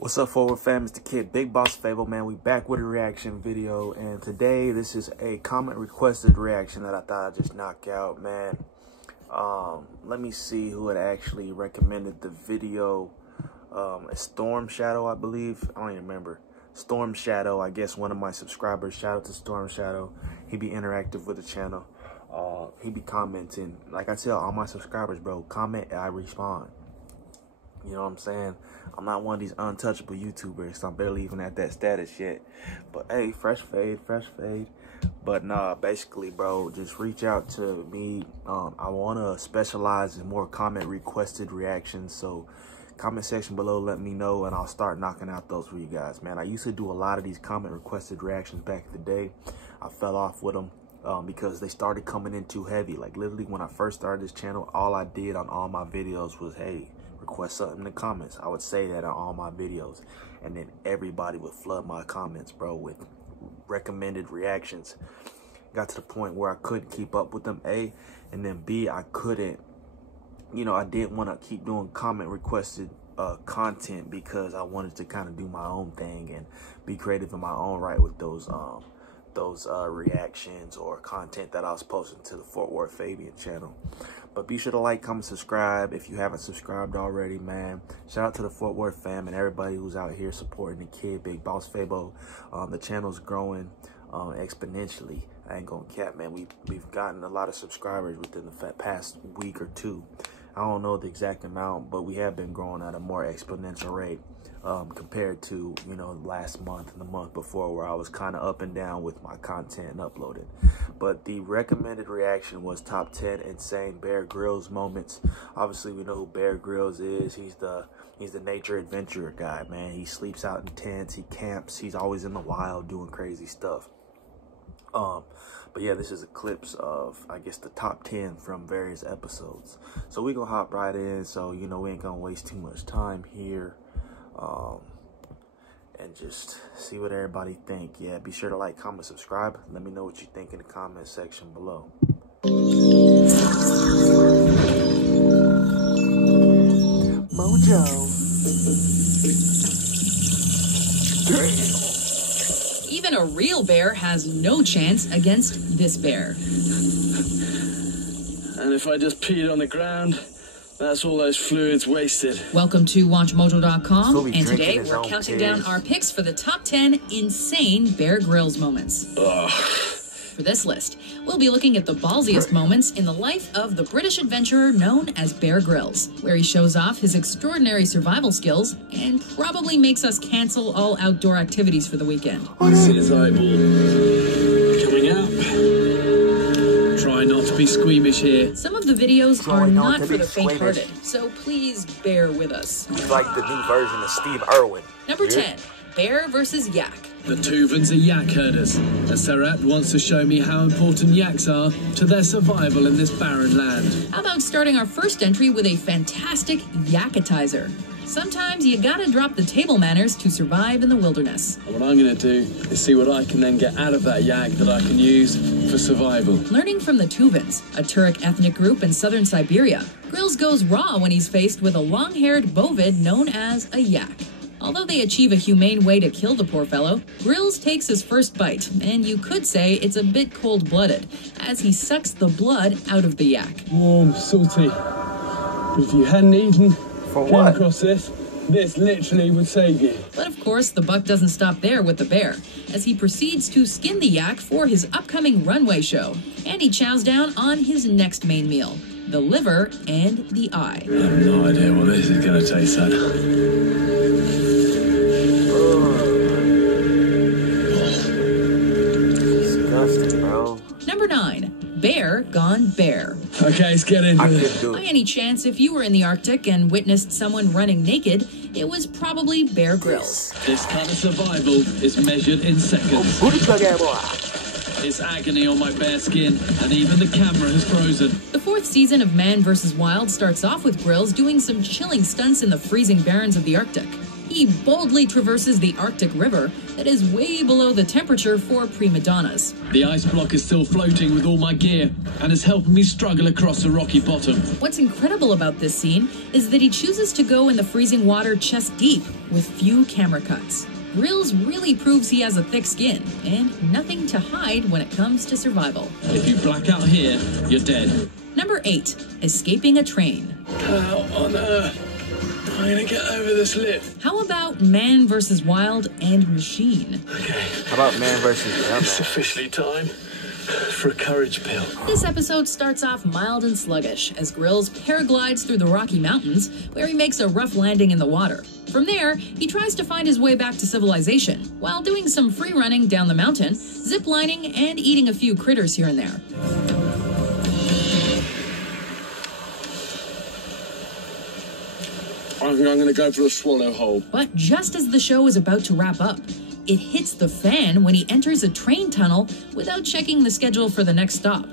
What's up, Forward fam? It's the kid, Big Boss Fable, man. We back with a reaction video, and today this is a comment requested reaction that I thought I'd just knock out, man. Let me see who had actually recommended the video. Storm Shadow, I believe. I don't even remember. Storm Shadow, I guess one of my subscribers. Shout out to Storm Shadow. He be interactive with the channel. He be commenting. Like I tell all my subscribers, bro, comment and I respond. You know what I'm saying? I'm not one of these untouchable YouTubers, so I'm barely even at that status yet. But hey, fresh fade. But nah, basically, bro, just reach out to me. I want to specialize in more comment requested reactions. So comment section below, let me know, and I'll start knocking out those for you guys, man. I used to do a lot of these comment requested reactions back in the day. I fell off with them because they started coming in too heavy. Like literally when I first started this channel, all I did on all my videos was, hey, request something in the comments. I would say that on all my videos, and then everybody would flood my comments, bro, with recommended reactions. Got to the point where I couldn't keep up with them, A, and then B, I couldn't, you know, I didn't want to keep doing comment requested content because I wanted to kind of do my own thing and be creative in my own right with those reactions or content that I was posting to the Fort Worth Fabian channel. But be sure to like, comment, subscribe if you haven't subscribed already, man. Shout out to the Fort Worth fam and everybody who's out here supporting the kid, Big Boss Fabo. The channel's growing exponentially. I ain't gonna cap, man. We've gotten a lot of subscribers within the past week or two. I don't know the exact amount, but we have been growing at a more exponential rate compared to, you know, last month and the month before, where I was kind of up and down with my content and uploading. But the recommended reaction was top 10 insane Bear Grylls moments. Obviously, we know who Bear Grylls is. He's the nature adventurer guy, man. He sleeps out in tents, he camps, he's always in the wild doing crazy stuff. But yeah, this is a clips of, I guess, the top 10 from various episodes. So we gonna hop right in. So, you know, we ain't gonna waste too much time here. And just see what everybody think. Yeah, be sure to like, comment, subscribe. Let me know what you think in the comment section below. Mojo. Damn. Even a real bear has no chance against this bear. And if I just peed on the ground, that's all those fluids wasted. Welcome to WatchMojo.com, and today we're counting down our picks for the top 10 insane Bear Grylls moments. Ugh. For this list, we'll be looking at the ballsiest moments in the life of the British adventurer known as Bear Grylls, where he shows off his extraordinary survival skills and probably makes us cancel all outdoor activities for the weekend. See his eyeball coming out. Try not to be squeamish here. Some of the videos are not for the faint-hearted, so please bear with us. He's like the new version of Steve Irwin. Number 10, Bear versus Yak. The Tuvans are yak herders, and Sarat wants to show me how important yaks are to their survival in this barren land. How about starting our first entry with a fantastic yakatizer? Sometimes you gotta drop the table manners to survive in the wilderness. And what I'm gonna do is see what I can then get out of that yak that I can use for survival. Learning from the Tuvans, a Turek ethnic group in southern Siberia, Grylls goes raw when he's faced with a long-haired bovid known as a yak. Although they achieve a humane way to kill the poor fellow, Grylls takes his first bite, and you could say it's a bit cold-blooded, as he sucks the blood out of the yak. Warm, salty. But if you hadn't came across this literally would save you. But of course, the buck doesn't stop there with the bear, as he proceeds to skin the yak for his upcoming runway show. And he chows down on his next main meal, the liver and the eye. I have no idea what this is going to taste like. Disgusting, bro. Number 9, Bear Gone Bear. Okay, let's get into it. By any chance, if you were in the Arctic and witnessed someone running naked, it was probably Bear Grylls. This kind of survival is measured in seconds. It's agony on my bare skin, and even the camera has frozen. The 4th season of Man vs. Wild starts off with Grylls doing some chilling stunts in the freezing barrens of the Arctic. He boldly traverses the Arctic River that is way below the temperature for prima donnas. The ice block is still floating with all my gear and is helping me struggle across the rocky bottom. What's incredible about this scene is that he chooses to go in the freezing water chest deep with few camera cuts. Grylls really proves he has a thick skin and nothing to hide when it comes to survival. If you black out here, you're dead. Number 8. Escaping a train. How on earth am I gonna get over this lip? How about Man vs. Wild and Machine? Okay. How about Man versus It's Dumbass? officially time for a courage pill. This episode starts off mild and sluggish as Grylls paraglides through the Rocky Mountains, where he makes a rough landing in the water. From there, he tries to find his way back to civilization, while doing some free running down the mountain, ziplining, and eating a few critters here and there. I think I'm gonna go for a swallow hole. But just as the show is about to wrap up, it hits the fan when he enters a train tunnel without checking the schedule for the next stop.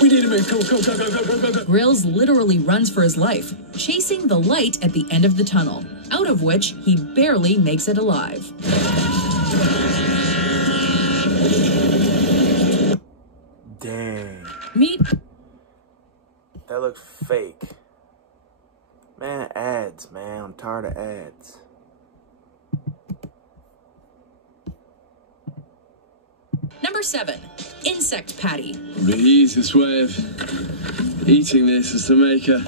We need to move. Go. Grylls literally runs for his life, chasing the light at the end of the tunnel, out of which he barely makes it alive. Dang. Meet That looks fake. Man, ads, man. I'm tired of ads. Number 7. Insect Patty. The easiest way of eating this is to make a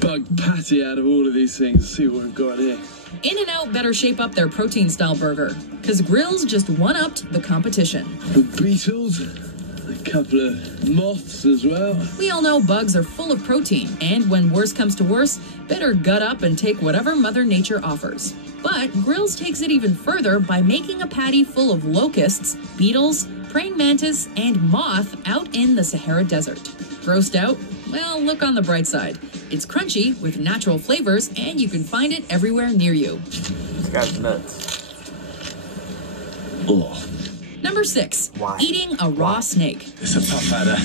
bug patty out of all of these things. See what we've got here. In-N-Out better shape up their protein-style burger, because Grylls just one-upped the competition. The beetles, a couple of moths as well. We all know bugs are full of protein, and when worse comes to worse, better gut up and take whatever Mother Nature offers. But Grylls takes it even further by making a patty full of locusts, beetles, praying mantis, and moth out in the Sahara Desert. Grossed out? Well, look on the bright side. It's crunchy with natural flavors, and you can find it everywhere near you. This guy's nuts. Oh, Number 6. Why? Eating a raw snake. it's a puff adder.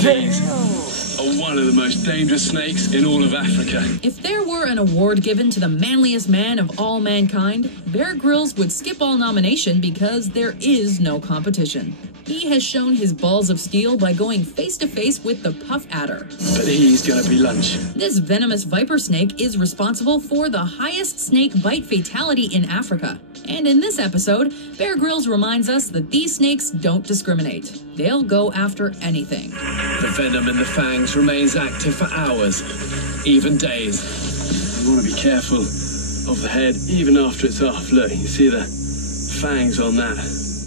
These are one of the most dangerous snakes in all of Africa. If there were an award given to the manliest man of all mankind, Bear Grylls would skip all nomination because there is no competition. He has shown his balls of steel by going face-to-face with the puff adder. But he's gonna be lunch. This venomous viper snake is responsible for the highest snake bite fatality in Africa. And in this episode, Bear Grylls reminds us that these snakes don't discriminate. They'll go after anything. The venom in the fangs remains active for hours, even days. You want to be careful of the head even after it's off. Look, you see the fangs on that.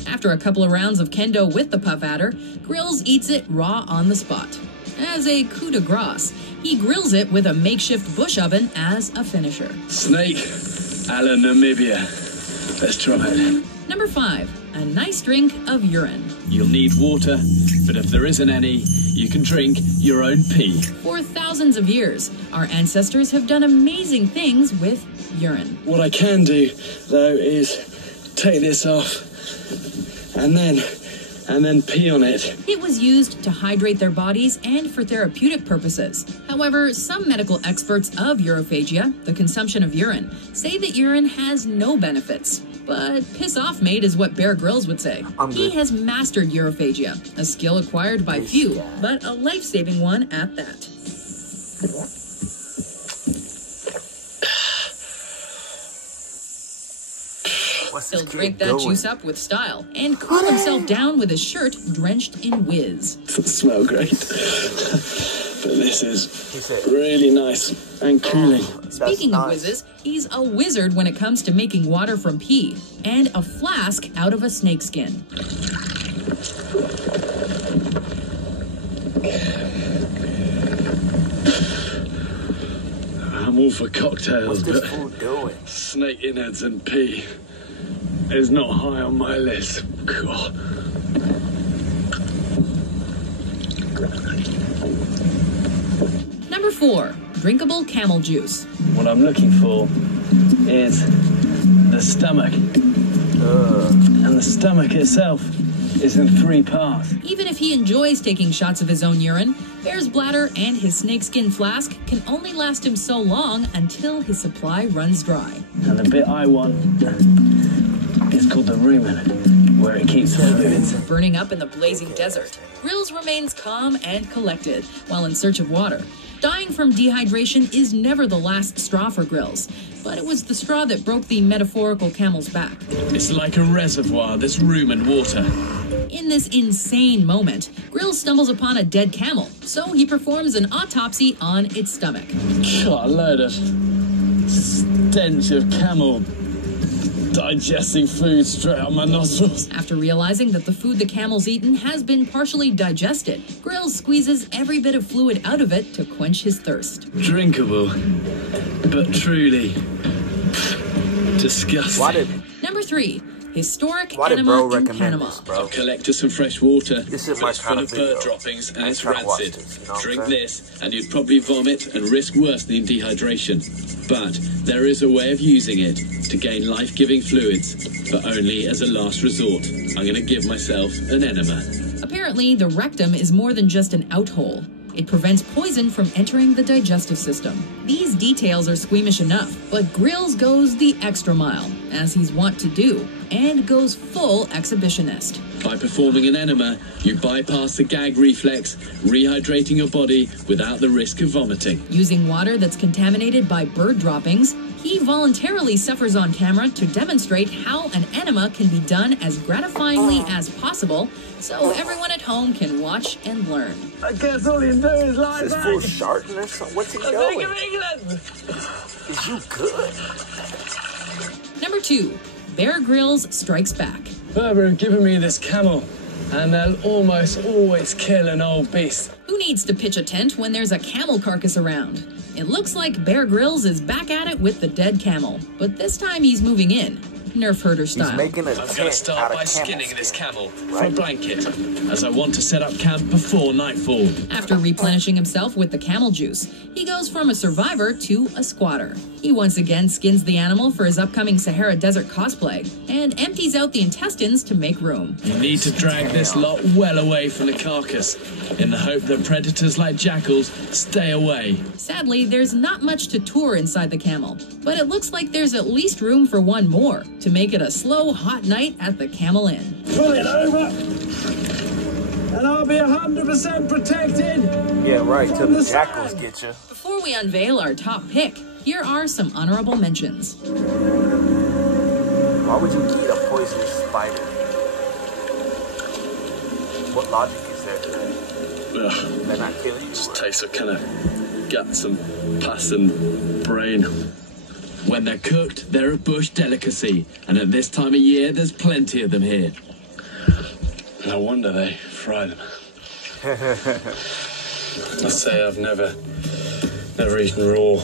After a couple of rounds of kendo with the puff adder, Grylls eats it raw on the spot. As a coup de grace, he grills it with a makeshift bush oven as a finisher. Snake a la Namibia. Let's try it. Number 5. A nice drink of urine. You'll need water, but if there isn't any, you can drink your own pee. For thousands of years, our ancestors have done amazing things with urine. What I can do, though, is take this off and then pee on it. It was used to hydrate their bodies and for therapeutic purposes. However, some medical experts of urophagia, the consumption of urine, say that urine has no benefits. But piss off, mate, is what Bear Grylls would say. He has mastered urophagia, a skill acquired by few, but a life-saving one at that. What's He'll this drink kid that doing? juice up with style and cool himself down with his shirt drenched in whiz. Doesn't smell great, but this He is said, really nice and cooling. Speaking of whizzes, he's a wizard when it comes to making water from pee and a flask out of a snakeskin. I'm all for cocktails, what's this but fool doing? snake innards and pee is not high on my list. God. Number 4. Drinkable camel juice. What I'm looking for is the stomach. And the stomach itself is in 3 parts. Even if he enjoys taking shots of his own urine, Bear's bladder and his snakeskin flask can only last him so long until his supply runs dry. And the bit I want is called the rumen, where it keeps the fluids. Burning up in the blazing desert, Grylls remains calm and collected while in search of water. Dying from dehydration is never the last straw for Grylls, but it was the straw that broke the metaphorical camel's back. It's like a reservoir, this rumen water. In this insane moment, Grylls stumbles upon a dead camel, so he performs an autopsy on its stomach. God, a load of stench of camel digesting food straight out my nostrils. After realizing that the food the camel's eaten has been partially digested, Grylls squeezes every bit of fluid out of it to quench his thirst. Drinkable, but truly disgusting. Number 3. Historic Why did enema bro in recommend Panama. this, bro? I've collected some fresh water. This is but my it's full kind of of video. bird droppings and I it's try to watch rancid. this, you know what I'm Drink saying? this and you'd probably vomit and risk worse than dehydration. But there is a way of using it to gain life-giving fluids, but only as a last resort. I'm going to give myself an enema. Apparently, the rectum is more than just an outhole. It prevents poison from entering the digestive system. These details are squeamish enough, but Grylls goes the extra mile, as he's wont to do, and goes full exhibitionist. By performing an enema, you bypass the gag reflex, rehydrating your body without the risk of vomiting. Using water that's contaminated by bird droppings, he voluntarily suffers on camera to demonstrate how an enema can be done as gratifyingly as possible, so everyone at home can watch and learn. I guess all you do is lie Is this full sharpness? What's he doing? Is you good? Number 2. Bear Grylls strikes back. Berber have given me this camel, and they'll almost always kill an old beast. Who needs to pitch a tent when there's a camel carcass around? It looks like Bear Grylls is back at it with the dead camel, but this time he's moving in, Nerf herder style. He's making a I'm going to tent start out of by camel skinning skin. this camel for a Right. blanket, as I want to set up camp before nightfall. After replenishing himself with the camel juice, he goes from a survivor to a squatter. He once again skins the animal for his upcoming Sahara Desert cosplay, and empties out the intestines to make room. You need to drag this lot well away from the carcass, in the hope that predators like jackals stay away. Sadly, there's not much to tour inside the camel, but it looks like there's at least room for one more, to make it a slow, hot night at the Camel Inn. Pull it over, and I'll be 100% protected. Yeah, right, till From the the jackals side. get you. Before we unveil our top pick, here are some honorable mentions. Why would you eat a poisonous spider? What logic is there to that? Ugh, They're not killing you? just tastes of kind of guts and pus and brain. When they're cooked, they're a bush delicacy, and at this time of year, there's plenty of them here. No wonder they fry them. I say I've never eaten raw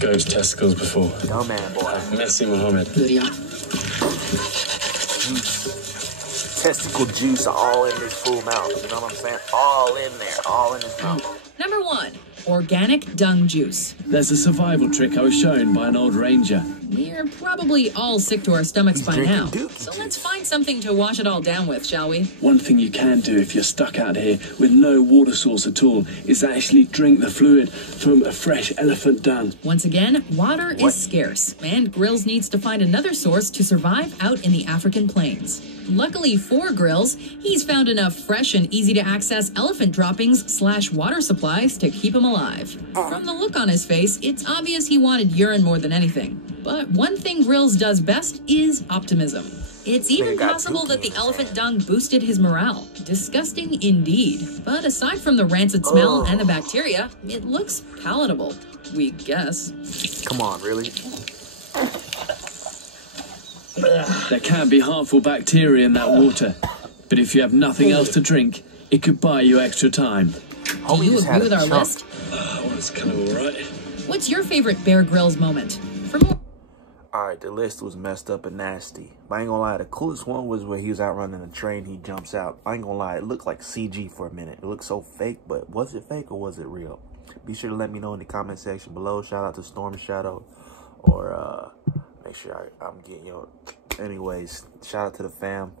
ghost testicles before. Dumbass boy. Messi Mohammed. Testicle juice all in this fool mouth. You know what I'm saying? All in there. All in his mouth. Number 1. Organic dung juice. There's a survival trick I was shown by an old ranger. We're probably all sick to our stomachs by drinking now, dookie so juice. let's find something to wash it all down with, shall we? One thing you can do if you're stuck out here with no water source at all is actually drink the fluid from a fresh elephant dung. Once again, water is scarce, and Grylls needs to find another source to survive out in the African plains. Luckily for Grylls, he's found enough fresh and easy-to-access elephant droppings/water supplies to keep him alive. From the look on his face, it's obvious he wanted urine more than anything. But one thing Grylls does best is optimism. It's even Nigga got possible dookie that the in his elephant hand. dung boosted his morale. Disgusting indeed. But aside from the rancid smell and the bacteria, it looks palatable, we guess. Come on, really? There can be harmful bacteria in that water, but if you have nothing else to drink, it could buy you extra time. Do Homie you just agree had with a our chunk. list? Oh, that's kind of alright. What's your favorite Bear Grylls moment? For more Alright, the list was messed up and nasty. But I ain't gonna lie, the coolest one was where he was out running a train, he jumps out. I ain't gonna lie, it looked like CG for a minute. It looked so fake, but was it fake or was it real? Be sure to let me know in the comment section below. Shout out to Storm Shadow. Or make sure I'm getting your... Anyways, shout out to the fam.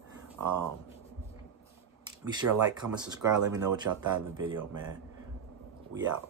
Be sure to like, comment, subscribe. Let me know what y'all thought of the video, man. We out.